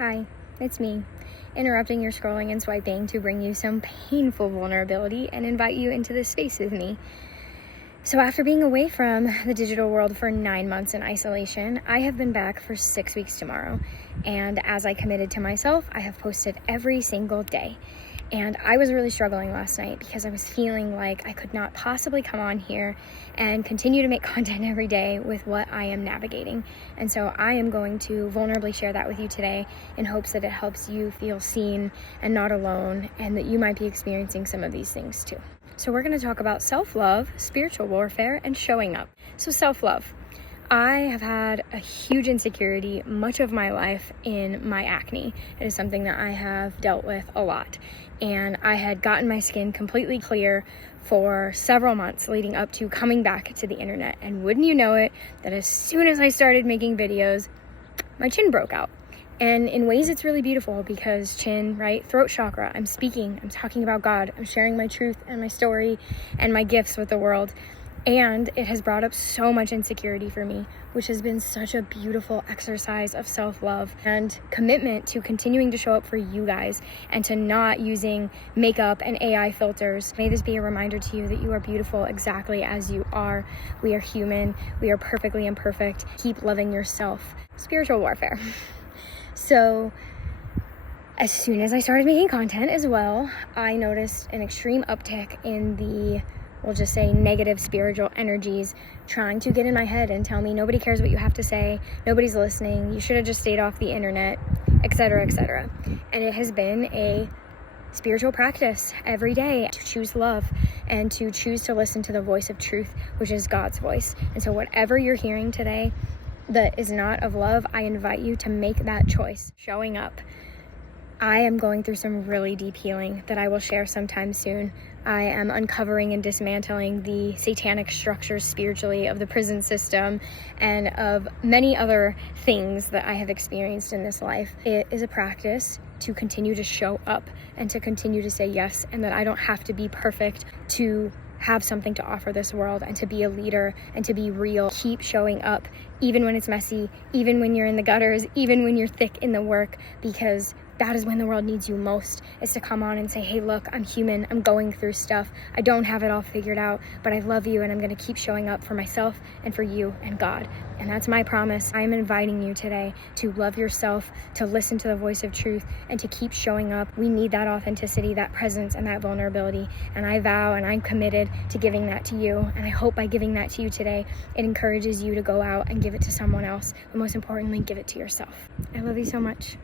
Hi, it's me, interrupting your scrolling and swiping to bring you some painful vulnerability and invite you into this space with me. So after being away from the digital world for 9 months in isolation, I have been back for 6 weeks tomorrow. And as I committed to myself, I have posted every single day. And I was really struggling last night because I was feeling like I could not possibly come on here and continue to make content every day with what I am navigating. And so I am going to vulnerably share that with you today in hopes that it helps you feel seen and not alone, and that you might be experiencing some of these things too. So we're going to talk about self-love, spiritual warfare, and showing up. So self-love. I have had a huge insecurity much of my life in my acne. It is something that I have dealt with a lot. And I had gotten my skin completely clear for several months leading up to coming back to the internet. And wouldn't you know it, that as soon as I started making videos, my chin broke out. And in ways it's really beautiful because chin, right? Throat chakra. I'm speaking, I'm talking about God. I'm sharing my truth and my story and my gifts with the world. And it has brought up so much insecurity for me, which has been such a beautiful exercise of self-love and commitment to continuing to show up for you guys and to not using makeup and AI filters. May this be a reminder to you that you are beautiful exactly as you are. We are human. We are perfectly imperfect. Keep loving yourself. Spiritual warfare. So as soon as I started making content as well, I noticed an extreme uptick in the, we'll just say, negative spiritual energies trying to get in my head and tell me nobody cares what you have to say, nobody's listening, you should have just stayed off the internet, etc., etc. And it has been a spiritual practice every day to choose love and to choose to listen to the voice of truth, which is God's voice. And so whatever you're hearing today that is not of love, I invite you to make that choice. Showing up. I am going through some really deep healing that I will share sometime soon. I am uncovering and dismantling the satanic structures spiritually of the prison system and of many other things that I have experienced in this life. It is a practice to continue to show up and to continue to say yes, and that I don't have to be perfect to have something to offer this world and to be a leader and to be real. Keep showing up even when it's messy, even when you're in the gutters, even when you're thick in the work, because that is when the world needs you most, is to come on and say, hey, look, I'm human, I'm going through stuff, I don't have it all figured out, but I love you and I'm gonna keep showing up for myself and for you and God. And that's my promise. I'm inviting you today to love yourself, to listen to the voice of truth, and to keep showing up. We need that authenticity, that presence, and that vulnerability. And I vow and I'm committed to giving that to you. And I hope by giving that to you today, it encourages you to go out and give it to someone else, but most importantly, give it to yourself. I love you so much.